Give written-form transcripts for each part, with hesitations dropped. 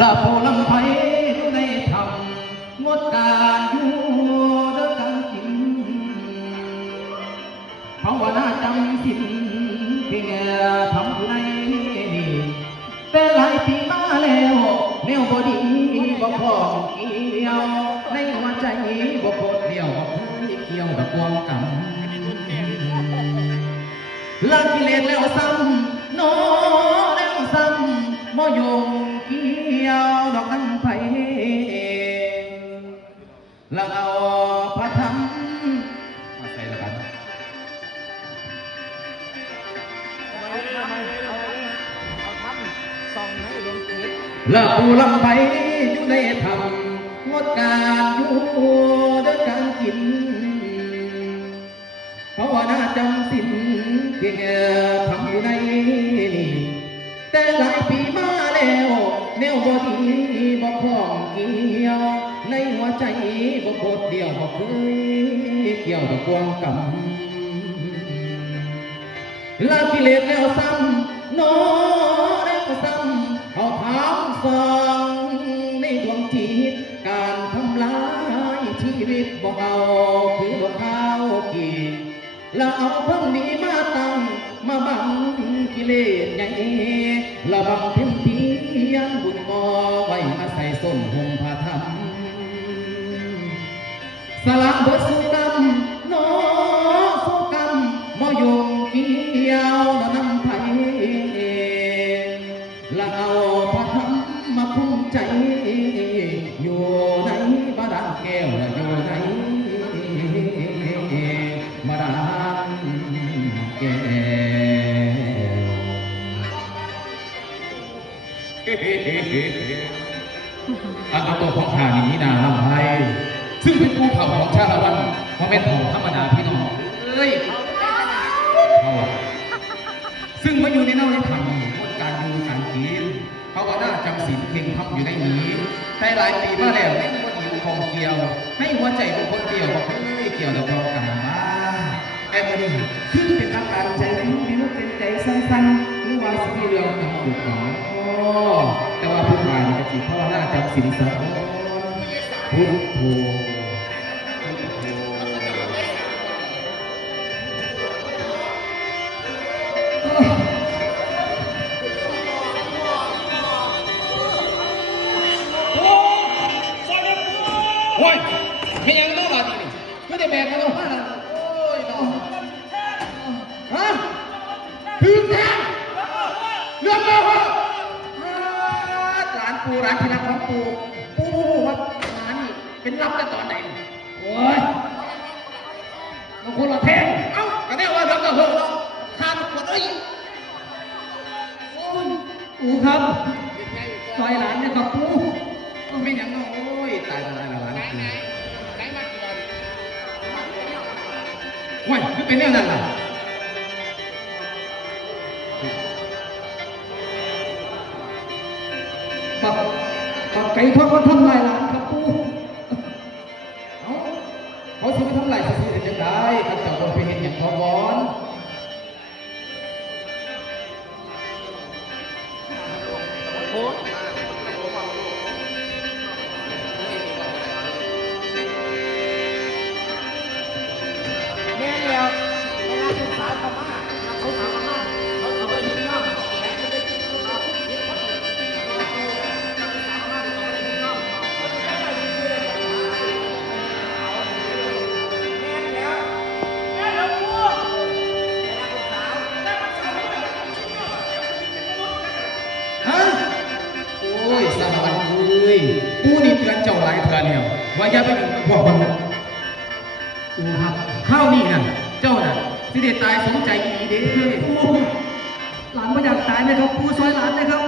ลาโพลำไผ่ในธรรมงดการอยู่เด้อการกินภาวนาจำสินเพียงทำอยู่ในนี่แต่หลายปีมาแล้วแนวบอดีบ่พอเกี่ยวในหัวใจบ่โคตรเดียวบ่เคยเกี่ยวกับความกรรมละกิเลสแล้วซ้ำโน้แล้วซ้ำบ่ยงเกี่ยวดอกนั้นไผละเอาพระธรรมมาใส่ละกันละผู้ลำไปอยู่ในธรรมงดการอยู่เดินการกินภาวนาจำสินเพียงทำอยู่ในนี่แต่หลายปีมาแล้วแนวบอดีบ่คล้องเกี่ยวในหัวใจบ่โคตรเดียวบ่เคยเกี่ยวกับความกรรมละกิเลสแล้วซ้ำโน้แล้วซ้ำเอาถามส่องในดวงจิตการทำลายชีวิตบ่เอาคือบ่ข้าวกีละเอาเพิ่งนี้มาตั้งมาบังกิเลสใหญ่ละบังเพียงเพียงบุญงอไว้มาใส่ส้นหงผ้าธรรมสละเบิดสุกรรมโนสุกรรมมอยงเกี่ยวละนำไผละเอาพระธรรมมาคุ้มใจอยู่ในบาดาลแก้วละอยู่ในบาดาลแก้วอันตัวของข้านี้นาลำไพซึ่งเป็นภูเขาของชาละวันเพราะเป็นของธรรมดาพี่น้องเอ้ยซึ่งมาอยู่ในเน่าในธรรมงดการดูการกินภาวนาจำศีลเพ่งทับอยู่ในนี้แต่หลายปีมาแล้วในหัวใจของเกี่ยวในหัวใจของคนเกี่ยวบอกไม่เกี่ยวกับกองกรรมมาแต่วันนี้ขึ้นเป็นอาการใจวิวเป็นใจสั้นๆหรือว่าสิ่งเรื่องต่างๆแต่ว่าผู้มาเนี่ยจีภาวนาจำศีลสอนพุทโธโอ้ยมีอย่างนั้นหรอทีนี้ก็จะแบกมาลงมาโอ้ยน้องฮะถึงแท้เรื่องแล้วฮะหลานปูหลานที่รักของปูว่าหลานนี่เป็นรับแต่ตอนไหนโอ้ยบางคนเราแทงเอ้าก็แน่ว่าเรื่องก็เหอะเราขาดหมดเลยโอ้ยปูครับซอยหลานเนี่ยครับปูไม่อย่างนั้นโอ้ยตายหลานว้ายคือเป็นแนวนั้นล่ะปักไก่ทอดเขาทำลายหลานครับปูเขาสิมาทำลายสิจะจังได้ข้าเจ้าต้องไปเห็นอย่างทวอนปูนี่เตือนเจ้าหลายเถื่อนเนี่ยว่าอย่าไปอยู่กับพวกมันปูครับข้าวนี่น่ะเจ้าน่ะสิเดตายสมใจอีเด้ปูหลานไม่อยากตายนะครับปูซอยหลานนะครับ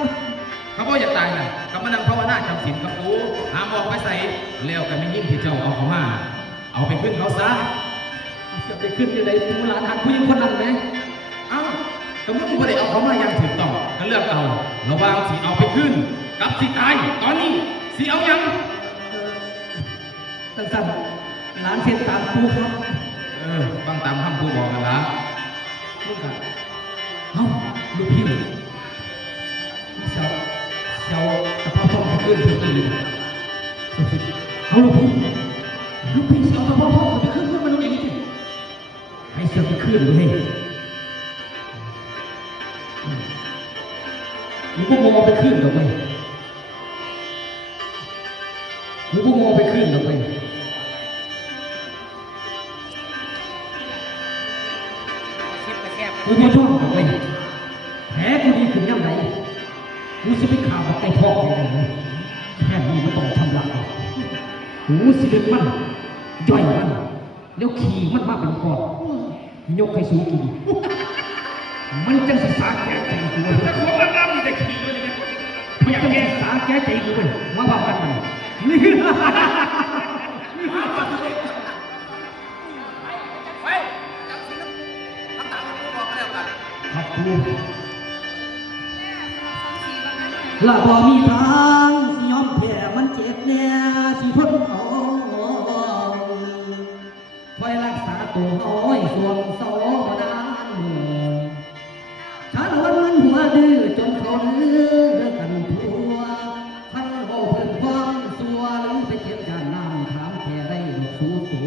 เขาบอกอยากตายน่ะเขามานั่งภาวนาจำศีลกับปูหามออกไปใส่แล้วกันไม่ยิ่งที่เจ้าเอาเขามาเอาไปขึ้นเขาซะจะไปขึ้นยังไงปูหลานหักผู้หญิงคนนั้นไหมเอ้าแต่เมื่อกูไม่ได้เอาเขามายังถูกต้องก็เลือกเอาระวังสิเอาไปขึ้นกับสิตายตอนนี้สิเอายังสั้นๆหลานเส้นตามปูครับฟังตามคำปูบอกกันละลูกกันเอ้าลูกพี่เจ้าแต่พ่อ ขึ้นถึงนี่เอาลูกพี่เสียวกับพ่อจะขึ้นมันตรงนี้ให้เสือกขึ้นเลยมึงก็มองไปขึ้นหรอกไหมมึงก็มองไปขึ้นหรอกไหมกูไม่ชอบหรอกไหมแผลกูดีขึ้นยังไงกูจะไปข่าวกับไก่ทองยังไงแค่นี้มันต้องทำลายหูสิเด็ดมันย่อยมันแล้วขี่มันมาเป็นก้อนยกให้สูงกินมันจังศึกษาแก่ใจกูเลยแต่คนละน้ำมันจะขี่เลยนะมันจังศึกษาแก่ใจกูเลยว่ามันนี่ครับครูละบ่มีทางสิยอมแพ้มันเจ็บแน่สิทนเอาคอยรักษาตัวเอาไว้ส่วนเศร้าบ่นานฉันวันมันหัวดื้อจนเขาเลือกันทั่วพันโบเพิ่นความสัวหรือไปเจ็บด้านน้ำถามแค่ได้ดอกสู้ตัว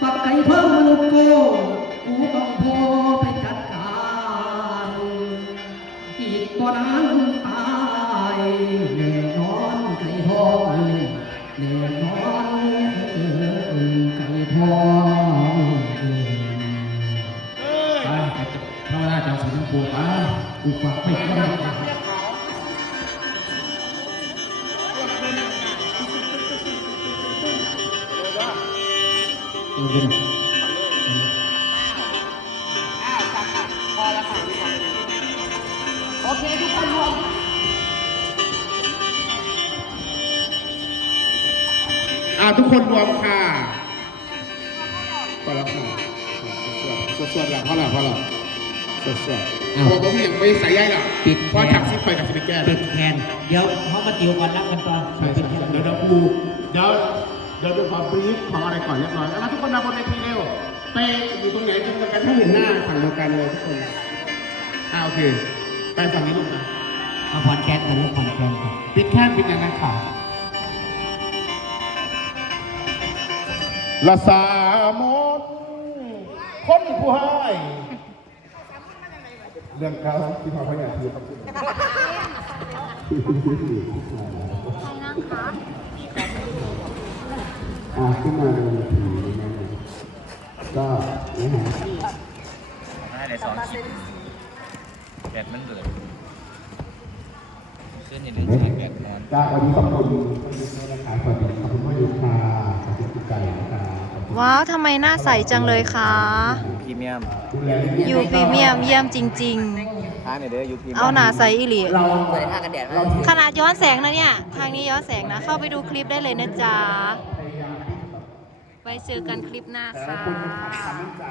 บักไก่เพิ่มมนุษย์โกกูต้องโทรไปจัดการอีกตัวนั้นตายแน่นอนไก่ทองแน่นอนไก่ทองไปพระราชาสีชมพูป้ากูฝากไปก็ได้โอเคทุกคนรวมทุกคนรวมค่ะพอแล้วค่ะสวดๆหลังพอแล้วสวดๆผมยังไม่ใส่ใยหรอกเพราะถักซิปไปกับซิปแก้ปิดแขนเดี๋ยวเขามาติวกันรับกันต่อเดี๋ยวดูความบรีฟของอะไรก่อนเรียบร้อยแล้วทุกคนมาบนเวทีเร็วไปอยู่ตรงไหนตรงกันถ้าเห็นหน้าฝั่งเดียวกันเลยทุกคนโอเคไปฝั่งนี้ลูกนะเอาผ่อนแคสกันลูกผ่อนแคสปิดแค่ปิดอย่างนั้นข่าวละสามนคนผู้ให้เรื่องเขาที่เขาพยายามที่เขาพูดขึ้นมาเลยก็นี่ฮะได้เลย2 คลิปแบตมันเบิดขึ้นอย่าลืมใช้แบตนอนจ้าวันนี้ขอบคุณนะครับสวัสดีขอบคุณพ่อยุทาขอบคุณคุณไก่นะครับว้าวทำไมหน้าใสจังเลยคะพรีเมียมยูพรีเมียมเยี่ยมจริงๆเอาหน้าใสอีหลีขนาดย้อนแสงนะเนี่ยทางนี้ย้อนแสงนะเข้าไปดูคลิปได้เลยนะจ๊ะไว้เจอกันคลิปหน้าค่ะ